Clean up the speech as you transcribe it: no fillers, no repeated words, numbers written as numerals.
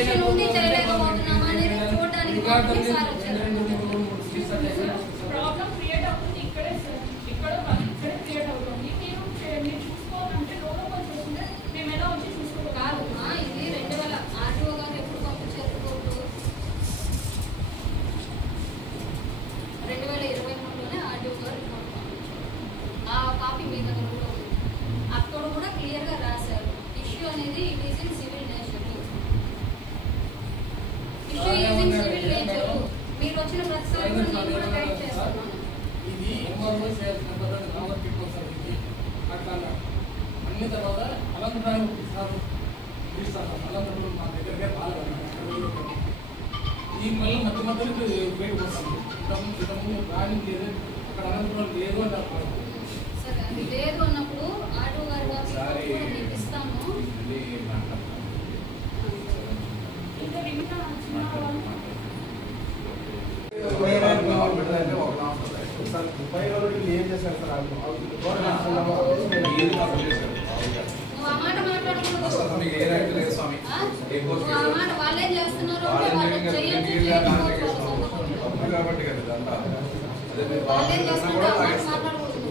మనుషులు ఉండి చేయలేకపోతున్నామా అనేది చూడడానికి సార్ వచ్చారు. ప్రాబ్లం క్రియేట్ అవుతుంది ఇక్కడే సార్, ఇక్కడ క్రియేట్ అవుతుంది. మీరు చూసుకోవాలంటే లోపల చూస్తుంటే మేము ఎలా వచ్చి చూసుకోవాలి కాదు. ఇది 2000 ఆర్టీఓ గారు ఎప్పుడు పంపించారు రిపోర్టు? 2023లోనే ఆర్టీఓ గారు రిపోర్ట్ పంపించారు. ఆ కాపీ మీ దగ్గర కూడా ఉంది. అక్కడ కూడా క్లియర్ గా రాశారు ఇష్యూ అనేది it is in civil nature. Issue is in civil nature. మీరు వచ్చిన ప్రతిసారి కూడా నేను కూడా గైడ్ చేస్తున్నాను. ఇది ఎంఆర్ఓ చేయాల్సిన పద్ధతి కావాలి పెట్టుకోవాలి. అట్లా అన్ని తర్వాత అలంకరణ సార్ తీస్తాను. అలంకరణ మా దగ్గరకే బాగా ఈ మళ్ళీ మధ్య మధ్యలో బయటకు వస్తాము. ఇంతకుముందు ప్లానింగ్ లేదు, అక్కడ అనంతపురం లేదు అంటారు. సరే, అది లేదు అన్నప్పుడు ఆటో గారి మీకు ఇస్తాము. ఇంకా విన్నా ఏం చేశారు సార్? నువ్వు ఆ మాట మాట్లాడకూడదు. నువ్వు ఆ మాట వాళ్ళేం చేస్తున్నారు వాళ్ళేం చేస్తున్నారు మాట్లాడకూడదు.